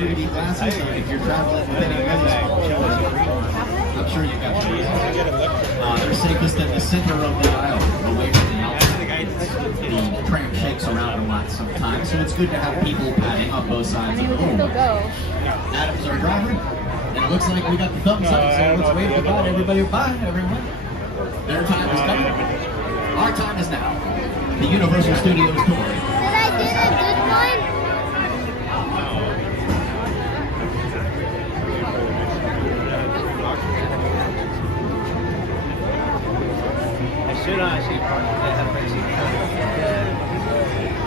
3D glasses, or if you're traveling with any goodies, I'm sure you got yours. They're safest in the center of the aisle, away from the outside. The tram shakes around a lot sometimes, so it's good to have people padding on both sides of the room. Adam's our driver, and it looks like we got the thumbs up, so let's wave goodbye to everybody. Bye, everyone. Their time is coming. Our time is now. The Universal Studios tour. Did I do a good one?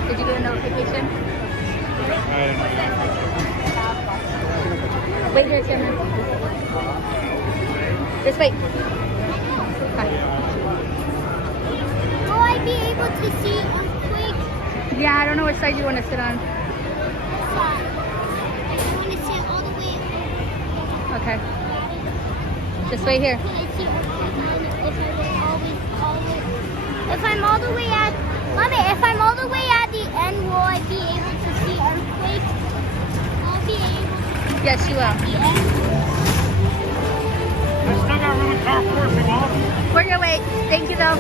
Did you get a notification? Wait here, camera. Just wait. Hi. Will I be able to see Earthquake? Yeah, I don't know which side you want to sit on. I want to sit all the way. Okay. Just wait here. I see Earthquake if I'm all the way at, Mommy, if I'm all the way at the end, will I be able to see Earthquake? I'll be able to see Yes, you will. at the end. I still got room in car 4 if you want. We're gonna wait. Thank you, though.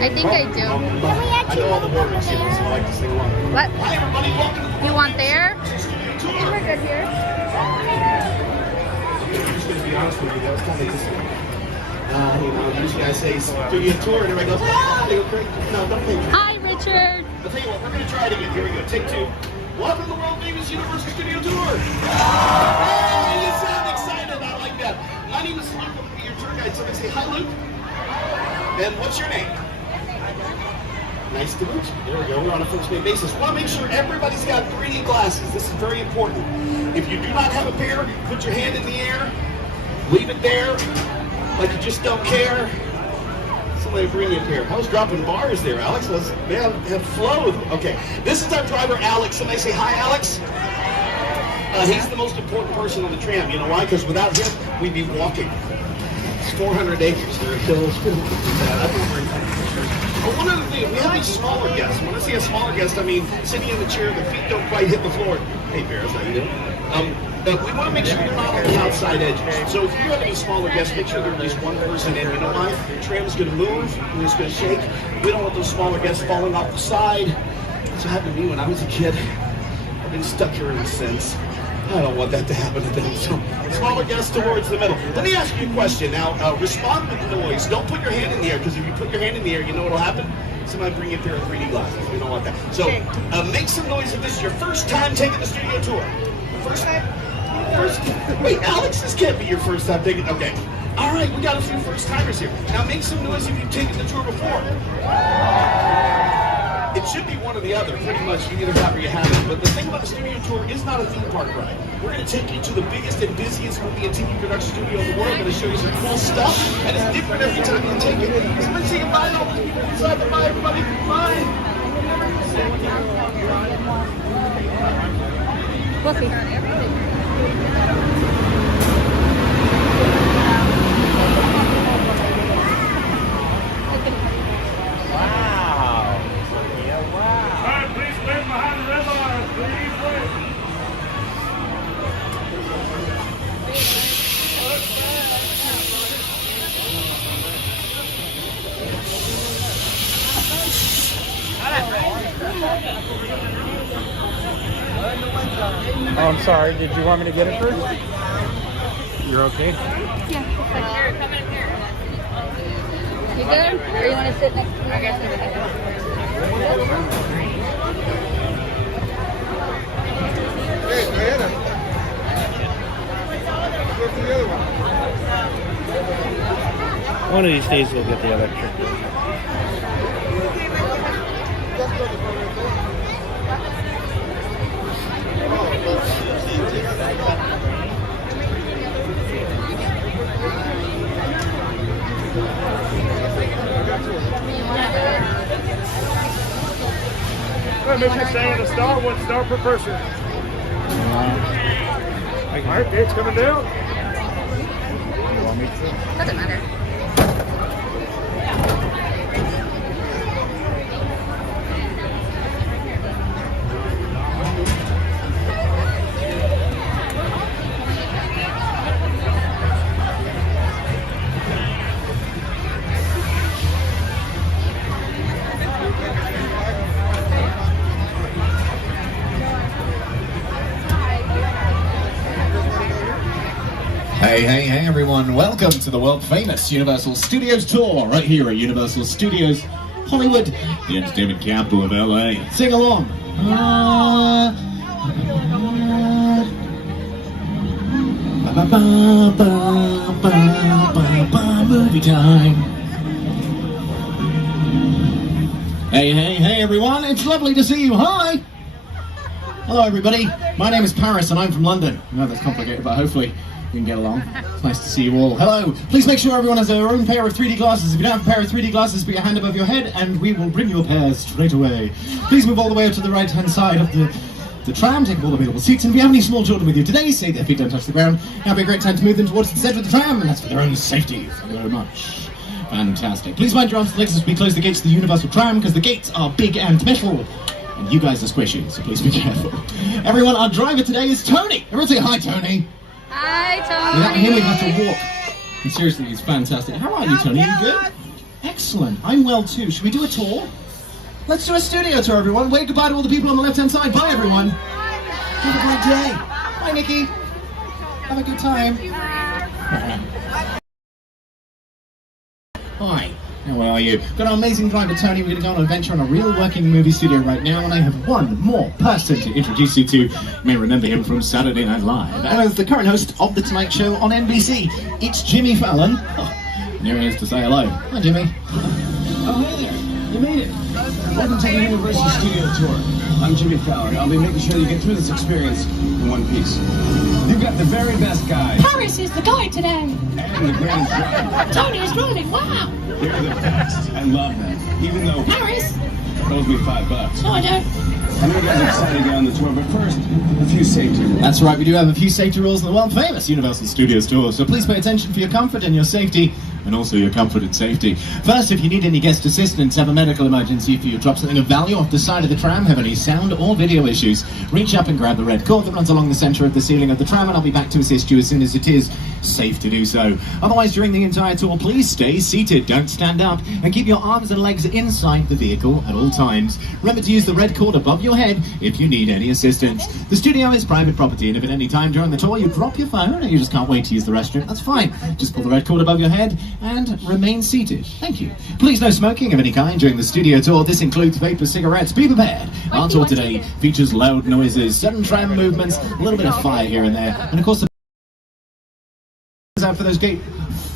I think I do. Can we actually all the board machines, so I like to sing along. What? Hi everybody, welcome to You want there? the Studio Tour. We're good here. I'm just going to be honest with you, that was kind of just, usually I say Studio Tour and everybody goes, they go crazy. No, don't think that. Hi, Richard. I'll tell you what, we're going to try it again. Here we go, take 2. Welcome to the world famous Universal Studio Tour. Hey, you sound excited, I like that. My name is Luke, I'm going to be your tour guide. Somebody say, hi Luke. And what's your name? Nice to meet you. There we go. We're on a first name basis. We want to make sure everybody's got 3D glasses. This is very important. If you do not have a pair, put your hand in the air. Leave it there, like you just don't care. Somebody bring you a pair. I was dropping bars there, Alex. Let's have flow. Okay. This is our driver, Alex. Somebody say hi, Alex. He's the most important person on the tram. You know why? Because without him, we'd be walking. 400 acres. There are hills. But one other thing, we have these smaller guests. When I say a smaller guest, I mean sitting in the chair, the feet don't quite hit the floor. Hey, Bears, how you doing? But we want to make sure they're not on the outside edges. So if you have any smaller guests, make sure there's at least one person in. You know why? The tram's going to move, and it's going to shake. We don't want those smaller guests falling off the side. That's what happened to me when I was a kid. I've been stuck here ever since. I don't want that to happen to them. So, smaller guests towards the middle. Let me ask you a question. Now, respond with noise. Don't put your hand in the air, because if you put your hand in the air, you know what will happen? Somebody bring you a pair of 3D glasses. We don't want that. So, make some noise if this is your first time taking the studio tour. First time? Wait, Alex, this can't be your first time taking. Okay. All right, we got a few first timers here. Now, make some noise if you've taken the tour before. It should be one or the other, pretty much. You either have or you haven't. But the thing about the studio tour is not a theme park ride. We're going to take you to the biggest and busiest movie and TV production studio in the world. We're going to show you some cool stuff, and it's different every time you take it. Somebody say goodbye to all those people inside. Goodbye, everybody. Bye. We'll see. Oh, I'm sorry. Did you want me to get it first? You're okay? Yeah. You good? Or you want to sit next to me? I guess it's Hey, Diana. Go for the other one. One of these days we'll get the electric. Make sure saying a star, 1 star per person. Alright, date's coming down. Doesn't matter. Hey everyone, welcome to the world famous Universal Studios tour right here at Universal Studios Hollywood, the entertainment capital of LA. Sing along. Movie time. Hey everyone, it's lovely to see you. Hi! Hello everybody, my name is Paris and I'm from London. I know that's complicated, but hopefully we can get along. It's nice to see you all. Hello! Please make sure everyone has their own pair of 3D glasses. If you don't have a pair of 3D glasses, put your hand above your head and we will bring you a pair straight away. Please move all the way up to the right hand side of the tram, take all the available seats, and if you have any small children with you today, say their feet don't touch the ground. Now would be a great time to move them towards the centre of the tram, and that's for their own safety. Thank you very much. Fantastic. Please mind your arms and legs as we close the gates to the Universal Tram, because the gates are big and metal, and you guys are squishy, so please be careful. Everyone, our driver today is Tony. Everyone say hi, Tony. Hi, Tony. Without him, we have to walk. And seriously, he's fantastic. How are you, Tony? Are you good? Excellent. I'm well too. Should we do a tour? Let's do a studio tour, everyone. Wave goodbye to all the people on the left-hand side. Bye, everyone. Have a great day. Bye, Nikki. Have a good time. Hi. How are you? Got an amazing driver, Tony. We're going to go on an adventure on a real working movie studio right now, and I have one more person to introduce you to. You may remember him from Saturday Night Live, and as the current host of The Tonight Show on NBC. It's Jimmy Fallon. Oh, and here he is to say hello. Hi, Jimmy. Oh, hey there. You made it. Welcome to the Universal Studio Tour. I'm Jimmy Fallon. I'll be making sure you get through this experience in one piece. You've got the very best guide. Paris is the guide today. And the greatest driver. Tony is driving. Wow. You're the best. I love that. Even though Paris. owes me $5. No, I don't. I know you guys are excited to get on the tour, but first, a few safety rules. That's right, we do have a few safety rules in the world famous Universal Studios tour, so please pay attention for your comfort and your safety, and also your comfort and safety. First, if you need any guest assistance, have a medical emergency, if you drop something of value off the side of the tram, have any sound or video issues, reach up and grab the red cord that runs along the centre of the ceiling of the tram, and I'll be back to assist you as soon as it is safe to do so. Otherwise, during the entire tour, please stay seated, don't stand up, and keep your arms and legs inside the vehicle at all times. Remember to use the red cord above your head if you need any assistance. The studio is private property, and if at any time during the tour you drop your phone and you just can't wait to use the restroom, that's fine. Just pull the red cord above your head and remain seated. Thank you. Please no smoking of any kind during the studio tour. This includes vapor cigarettes. Be prepared. Our tour today features loud noises, sudden tram movements, a little bit of fire here and there, and of course the out for those great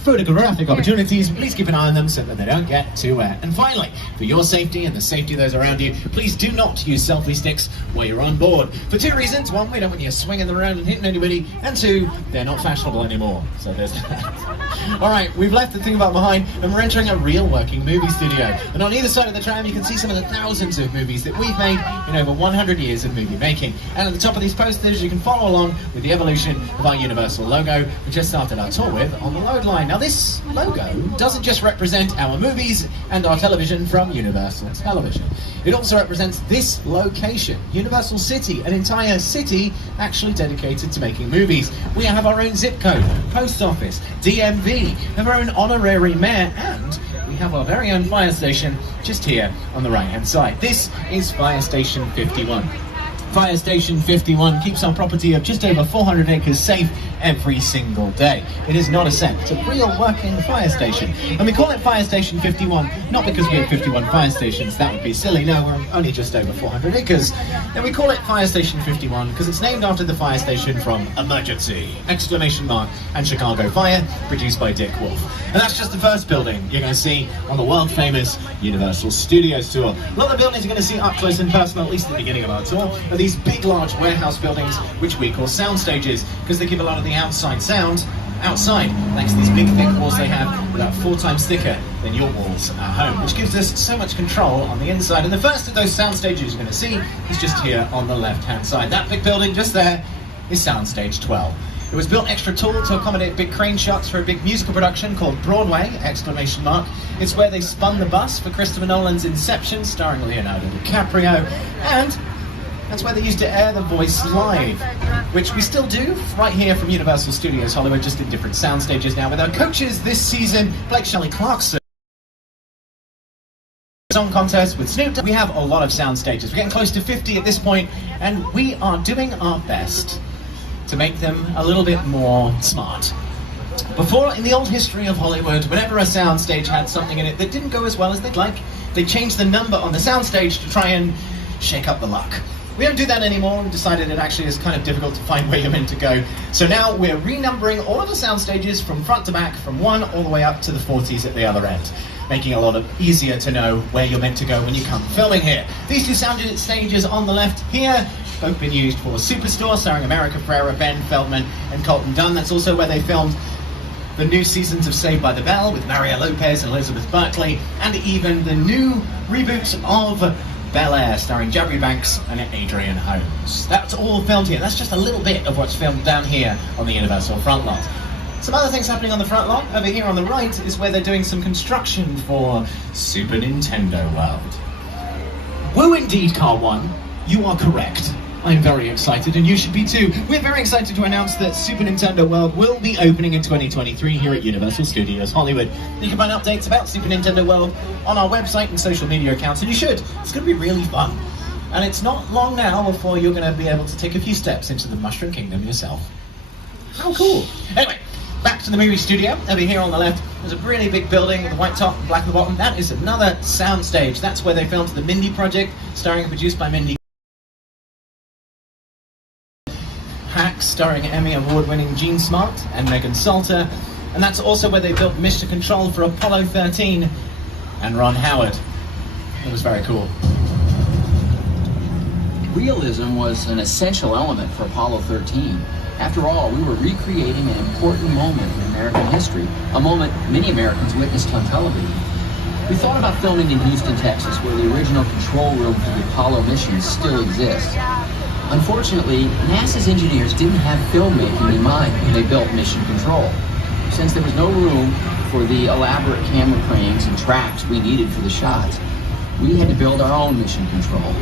photographic opportunities. Please keep an eye on them so that they don't get too wet. And finally, for your safety and the safety of those around you, please do not use selfie sticks while you're on board. For two reasons. One, we don't want you swinging them around and hitting anybody, and two, they're not fashionable anymore. So there's that. Alright, we've left the thing about behind and we're entering a real working movie studio. And on either side of the tram you can see some of the thousands of movies that we've made in over 100 years of movie making. And at the top of these posters you can follow along with the evolution of our Universal logo we just started our tour with on the load line. Now this logo doesn't just represent our movies and our television from Universal Television. It also represents this location, Universal City, an entire city actually dedicated to making movies. We have our own zip code, post office, DMV, have our own honorary mayor, and we have our very own fire station just here on the right hand side. This is Fire Station 51. Fire Station 51 keeps our property of just over 400 acres safe every single day. It is not a set, it's a real working fire station. And we call it Fire Station 51, not because we have 51 fire stations, that would be silly, no, we're only just over 400 acres. And we call it Fire Station 51 because it's named after the fire station from Emergency! Exclamation mark, and Chicago Fire, produced by Dick Wolf. And that's just the first building you're going to see on the world famous Universal Studios tour. A lot of the buildings you're going to see up close and personal, at least at the beginning of our tour, are these big large warehouse buildings which we call sound stages because they give a lot of the outside sound outside thanks to these big thick walls they have that are 4 times thicker than your walls at home, which gives us so much control on the inside. And the first of those sound stages you're going to see is just here on the left hand side. That big building just there is Soundstage 12. It was built extra tall to accommodate big crane shots for a big musical production called Broadway! Exclamation mark. It's where they spun the bus for Christopher Nolan's Inception starring Leonardo DiCaprio, and that's where they used to air The Voice live, which we still do right here from Universal Studios Hollywood, just in different sound stages now with our coaches this season, Blake Shelley Clarkson. Song contest with Snoop Dogg. We have a lot of sound stages. We're getting close to 50 at this point, and we are doing our best to make them a little bit more smart. Before, in the old history of Hollywood, whenever a soundstage had something in it that didn't go as well as they'd like, they changed the number on the soundstage to try and shake up the luck. We don't do that anymore. We decided it actually is kind of difficult to find where you're meant to go. So now we're renumbering all of the sound stages from front to back, from 1 all the way up to the 40s at the other end, making it a lot easier to know where you're meant to go when you come filming here. These two sound stages on the left here, both been used for Superstore, starring America Ferrera, Ben Feldman, and Colton Dunn. That's also where they filmed the new seasons of Saved by the Bell with Mario Lopez and Elizabeth Berkley, and even the new reboot of Bel Air, starring Jeffrey Banks and Adrian Holmes. That's all filmed here. That's just a little bit of what's filmed down here on the Universal front lot. Some other things happening on the front lot. Over here on the right is where they're doing some construction for Super Nintendo World. Woo indeed, Car One. You are correct. I'm very excited, and you should be too. We're very excited to announce that Super Nintendo World will be opening in 2023 here at Universal Studios Hollywood. You can find updates about Super Nintendo World on our website and social media accounts, and you should. It's going to be really fun. And it's not long now before you're going to be able to take a few steps into the Mushroom Kingdom yourself. How cool. Anyway, back to the movie studio. Over here on the left, there's a really big building with a white top and black at the bottom. That is another soundstage. That's where they filmed the Mindy Project, starring and produced by Mindy. Hacks, starring Emmy Award-winning Gene Smart and Megan Salter. And that's also where they built Mission Control for Apollo 13 and Ron Howard. It was very cool. Realism was an essential element for Apollo 13. After all, we were recreating an important moment in American history, a moment many Americans witnessed on television. We thought about filming in Houston, Texas, where the original control room for the Apollo missions still exists. Unfortunately, NASA's engineers didn't have filmmaking in mind when they built Mission Control. Since there was no room for the elaborate camera cranes and tracks we needed for the shots, we had to build our own Mission Control.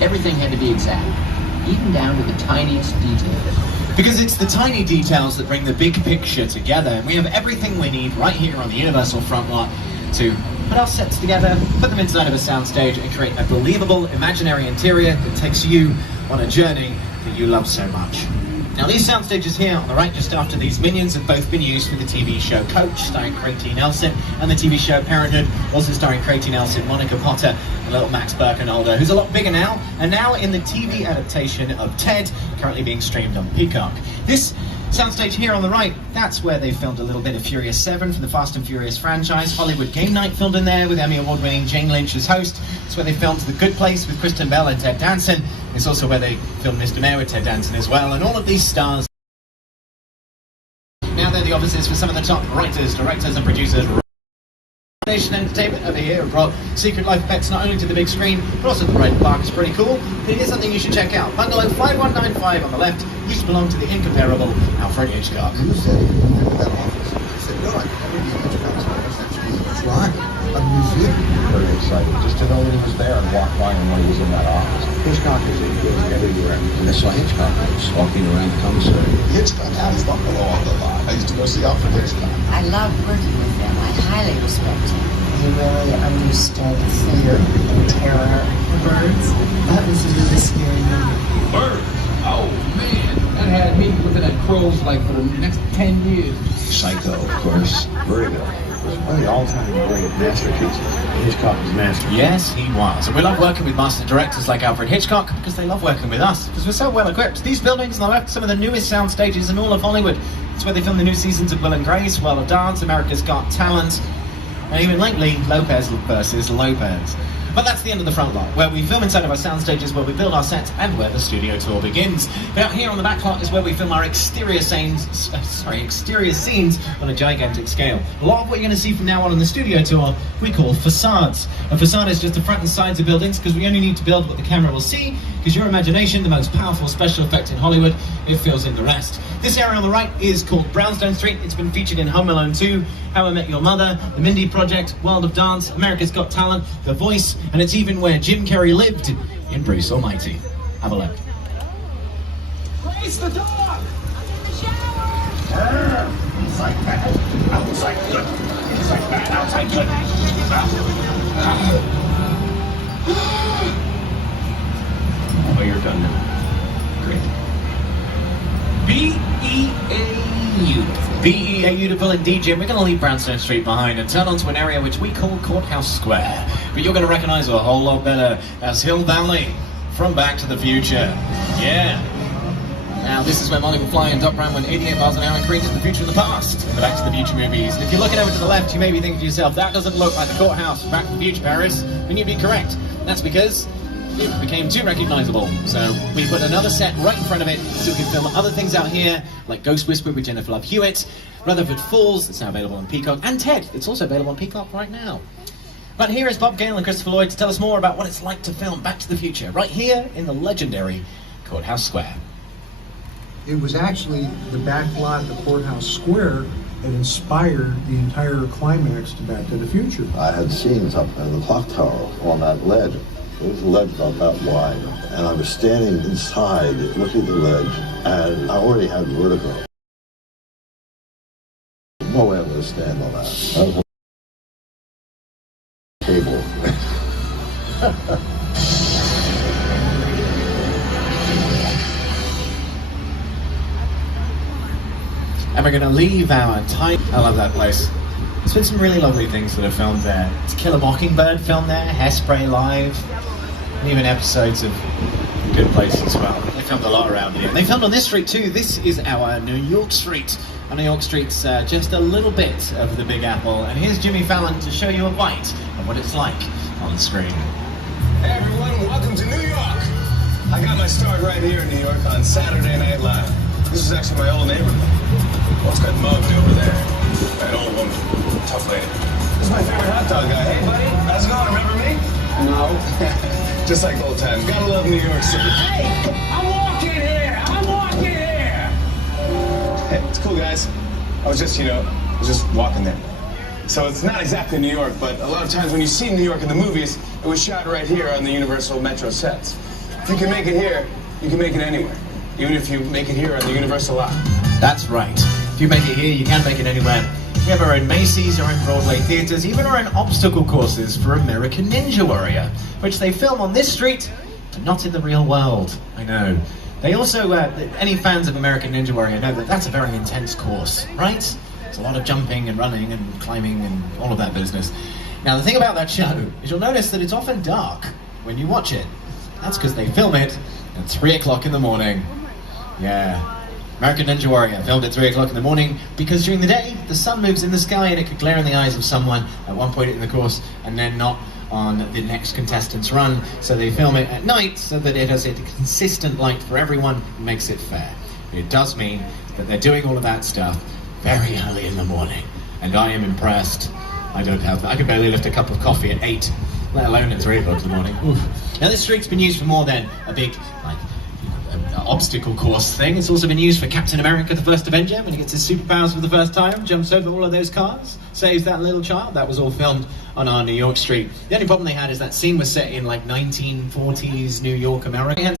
Everything had to be exact, even down to the tiniest detail. Because it's the tiny details that bring the big picture together, and we have everything we need right here on the Universal front lot to put our sets together, put them inside of a soundstage, and create a believable imaginary interior that takes you on a journey that you love so much. Now, these sound stages here on the right, just after these minions, have both been used for the TV show Coach, starring Craig T. Nelson, and the TV show Parenthood, also starring Craig T. Nelson, Monica Potter, and little Max Birkenholder, who's a lot bigger now, and now in the TV adaptation of Ted, currently being streamed on Peacock. This soundstage here on the right, that's where they filmed a little bit of Furious 7 for the Fast and Furious franchise. Hollywood Game Night filmed in there with Emmy Award-winning Jane Lynch as host. It's where they filmed The Good Place with Kristen Bell and Ted Danson. It's also where they filmed Mr. Mayor with Ted Danson as well. And all of these stars, now they're the offices for some of the top writers, directors and producers. Nation Entertainment over here have brought Secret Life effects not only to the big screen, but also the Brighton Park. It's pretty cool. But here's something you should check out. Bungalow 5195 on the left used to belong to the incomparable Alfred Hitchcock. You said you remember that office. I said, no, I can never use Hitchcock's office. That's right. A museum. Very excited just to know that he was there and walk by him when he was in that office. Hitchcock is everywhere. And that's why Hitchcock was walking around the commissary. Hitchcock had his bungalow on the lot. I used to go see Alfred Hitchcock. I loved working with him. I highly respect him. He really understood fear and terror. The birds. That was a really scary movie. Birds? Oh, man. That had me looking at crows like for the next 10 years. Psycho, of course. Vertigo. One of the all-time great masterpieces. Hitchcock was master. Yes, he was. And we love working with master directors like Alfred Hitchcock because they love working with us, because we're so well equipped. These buildings on the left, some of the newest sound stages in all of Hollywood. It's where they filmed the new seasons of Will and Grace, World of Dance, America's Got Talent, and even lately, Lopez versus Lopez. But that's the end of the front lot, where we film inside of our sound stages, where we build our sets, and where the studio tour begins. But out here on the back lot is where we film our exterior scenes on a gigantic scale. A lot of what you're going to see from now on in the studio tour, we call facades. A facade is just the front and sides of buildings, because we only need to build what the camera will see, because your imagination, the most powerful special effect in Hollywood, it fills in the rest. This area on the right is called Brownstone Street. It's been featured in Home Alone 2, How I Met Your Mother, The Mindy Project, World of Dance, America's Got Talent, The Voice, and it's even where Jim Carrey lived in Bruce Almighty. Have a look. Raise the dog! Inside bad, outside good. Inside bad, outside good. Oh, you're done now. Great. beautiful. B-E-A beautiful indeed, Jim. We're going to leave Brownstone Street behind and turn onto an area which we call Courthouse Square. But you're going to recognize a whole lot better as Hill Valley from Back to the Future. Yeah. Now, this is where Marty will fly in Doc Brown when 88 miles an hour and created the future in the past. The Back to the Future movies. And if you're looking over to the left, you may be thinking to yourself, that doesn't look like the courthouse from Back to the Future, Paris. And you'd be correct. That's because it became too recognizable. So we put another set right in front of it so we can film other things out here, like Ghost Whisperer with Jennifer Love Hewitt, Rutherford Falls, that's now available on Peacock, and Ted, it's also available on Peacock right now. But here is Bob Gale and Christopher Lloyd to tell us more about what it's like to film Back to the Future, right here in the legendary Courthouse Square. It was actually the back lot of the Courthouse Square that inspired the entire climax to Back to the Future. I had scenes up in the clock tower on that ledge. It was a ledge about that wide, and I was standing inside looking at the ledge, and I already had vertigo. No way I'm going to stand on that. That was cable. And we're going to leave our time. I love that place. There's been some really lovely things that are filmed there. To Kill a Mockingbird filmed there, Hairspray Live, and even episodes of Good Place as well. They filmed a lot around here. And they filmed on this street too. This is our New York Street. And New York Street's just a little bit of the Big Apple. And here's Jimmy Fallon to show you a bite of what it's like on screen. Hey everyone, welcome to New York. I got my start right here in New York on Saturday Night Live. This is actually my old neighborhood. What's got mugged over there? That old woman, tough lady. This is my favorite hot dog guy. Hey buddy, how's it going? Remember me? No. Just like old times. Gotta love New York City. Hey, I'm walking here. Hey, it's cool, guys. I was just walking there. So it's not exactly New York, but a lot of times when you see New York in the movies, it was shot right here on the Universal Metro sets. If you can make it here, you can make it anywhere. Even if you make it here on the Universal lot. That's right. If you make it here, you can make it anywhere. We have our own Macy's, our own Broadway theatres, even our own obstacle courses for American Ninja Warrior, which they film on this street, but not in the real world. I know. They also, any fans of American Ninja Warrior know that that's a very intense course, right? It's a lot of jumping and running and climbing and all of that business. Now, the thing about that show is you'll notice that it's often dark when you watch it. That's because they film it at 3 o'clock in the morning. Yeah. American Ninja Warrior filmed at 3 o'clock in the morning because during the day the sun moves in the sky and it could glare in the eyes of someone at one point in the course and then not on the next contestant's run. So they film it at night so that it has a consistent light for everyone and makes it fair. It does mean that they're doing all of that stuff very early in the morning. And I am impressed. I could barely lift a cup of coffee at 8, let alone at 3 o'clock in the morning. Oof. Now this street's been used for more than a big, obstacle course thing. It's also been used for Captain America, the First Avenger, when he gets his superpowers for the first time, jumps over all of those cars, saves that little child. That was all filmed on our New York street. The only problem they had is that scene was set in like 1940s New York, America.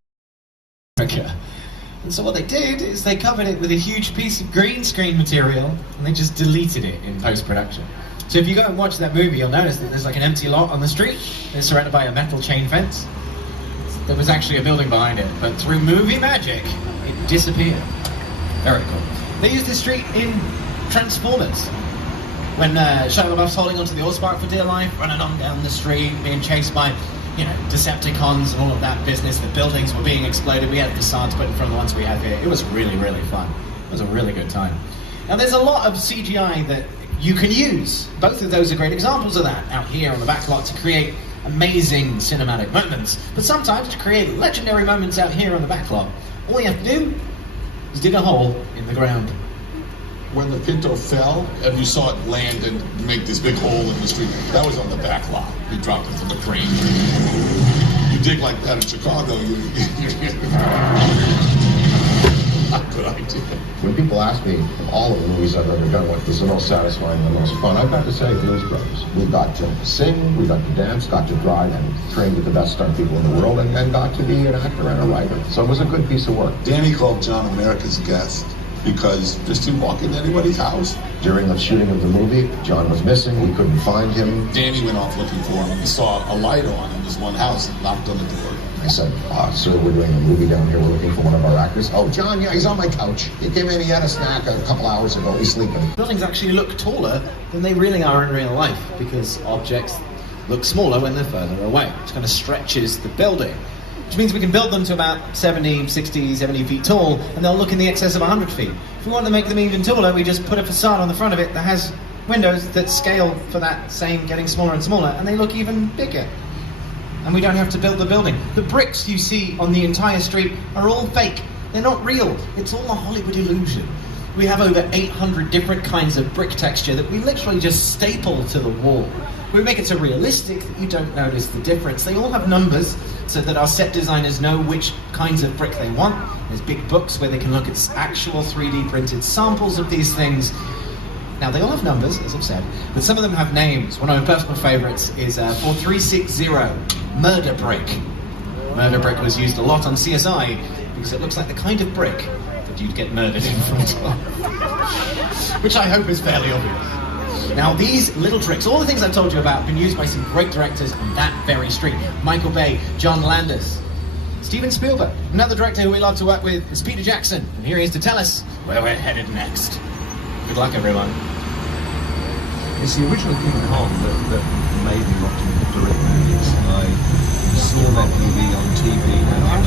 And so what they did is they covered it with a huge piece of green screen material and they just deleted it in post-production. So if you go and watch that movie, you'll notice that there's like an empty lot on the street. It's surrounded by a metal chain fence. There was actually a building behind it, but through movie magic, it disappeared. Very cool. They used the street in Transformers. When Shia LaBeouf's holding onto the Allspark for dear life, running on down the street, being chased by, Decepticons and all of that business. The buildings were being exploded. We had facades put in front of the ones we have here. It was really, really fun. It was a really good time. Now, there's a lot of CGI that you can use. Both of those are great examples of that out here on the back lot to create amazing cinematic moments, but sometimes to create legendary moments out here on the back lot, all you have to do is dig a hole in the ground. When the Pinto fell, and you saw it land and make this big hole in the street, that was on the back lot. We dropped it from the crane. You dig like that in Chicago, not a good idea. When people ask me from all of the movies I've ever done, what was the most satisfying and the most fun, I've got to say Blues Brothers. We got to sing, we got to dance, got to drive, and trained with the best stunt people in the world, and got to be an actor and a writer. So it was a good piece of work. Danny called John America's Guest because just didn't walk into anybody's house. During the shooting of the movie, John was missing, we couldn't find him. Danny went off looking for him. He saw a light on in this one house and knocked on the door. I said, sir, we're doing a movie down here. We're looking for one of our actors. Oh, John, yeah, he's on my couch. He came in, he had a snack a couple hours ago. He's sleeping. Buildings actually look taller than they really are in real life because objects look smaller when they're further away, which kind of stretches the building. Which means we can build them to about 70, 60, 70 feet tall, and they'll look in the excess of 100 feet. If we want to make them even taller, we just put a facade on the front of it that has windows that scale for that same getting smaller and smaller, and they look even bigger. And we don't have to build the building. The bricks you see on the entire street are all fake. They're not real. It's all a Hollywood illusion. We have over 800 different kinds of brick texture that we literally just staple to the wall. We make it so realistic that you don't notice the difference. They all have numbers so that our set designers know which kinds of brick they want. There's big books where they can look at actual 3D printed samples of these things. Now, they all have numbers, as I've said, but some of them have names. One of my personal favorites is 4360, Murder Brick. Murder Brick was used a lot on CSI because it looks like the kind of brick that you'd get murdered in front of. Which I hope is fairly obvious. Now, these little tricks, all the things I've told you about, have been used by some great directors on that very street. Michael Bay, John Landis, Steven Spielberg. Another director who we love to work with is Peter Jackson, and here he is to tell us where we're headed next. Good luck, everyone. It's the original King Kong that made me want to direct movies. I saw that movie on TV and I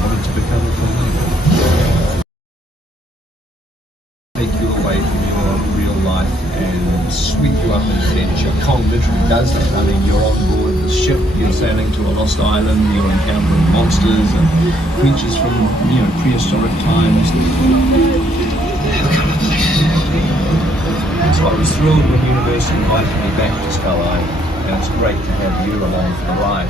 wanted to become a filmmaker. Take you away from your real life and sweep you up in adventure. Kong literally does that. I mean, you're on board the ship, you're sailing to a lost island, you're encountering monsters and creatures from, prehistoric times. So I was thrilled when Universal invited me back to Skull Island, and it's great to have you along for the ride.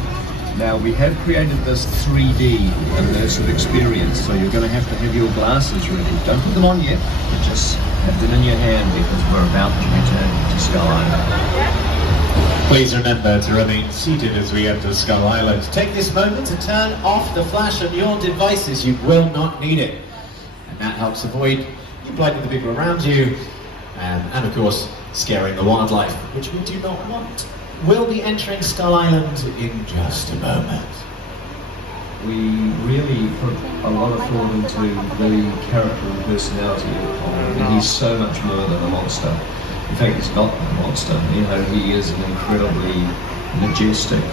Now, we have created this 3D immersive experience, so you're going to have your glasses ready. Don't put them on yet, but just have them in your hand because we're about to return to Skull Island. Please remember to remain seated as we enter Skull Island. Take this moment to turn off the flash on your devices. You will not need it. And that helps avoid you blinding the people around you, and of course, scaring the wildlife, which we do not want. We'll be entering Skull Island in just a moment. We really put a lot of thought into the character and personality of Kong. I mean, he's so much more than a monster. In fact, he's not a monster. He is an incredibly majestic,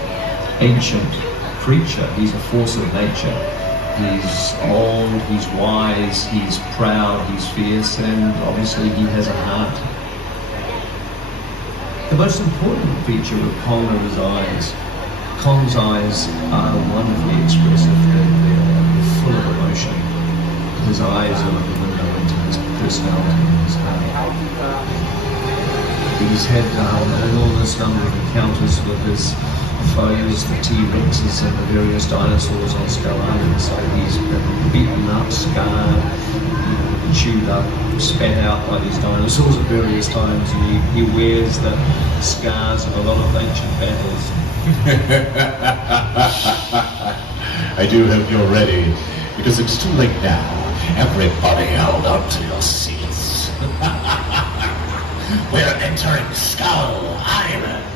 ancient creature. He's a force of nature. He's old, he's wise, he's proud, he's fierce, and obviously he has a heart. The most important feature of Kong are his eyes. Kong's eyes are wonderfully expressive. They're full of emotion. His eyes are like a window into his personality and his heart. He's had an enormous number of encounters with his foes, the T-Rexes and the various dinosaurs on Skull Island. So he's been beaten up, scarred, chewed up, spat out by these dinosaurs at various times, and he wears the scars of a lot of ancient battles. I do hope you're ready, because it's too late now. Everybody hold on to your seats. We're entering Skull Island.